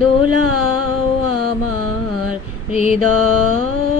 দোলাও আমার হৃদয়।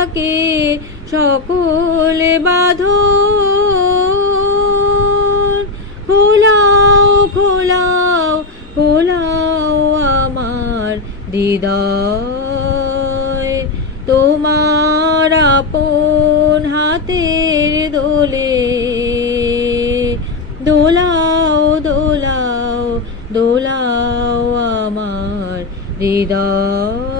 ডাকে সকলে বাঁধো খোলাও খোলাও খোলাও আমার হৃদয়। তোমার আপন হাতের দোলে দোলাও দোলাও দোলাও আমার হৃদয়।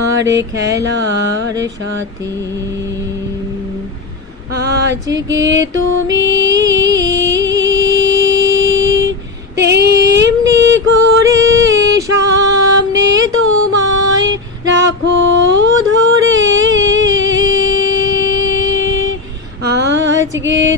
খেলার সাথে। আজকে তুমি তেমনি করে সামনে তোমায় রাখো ধরে। আজকে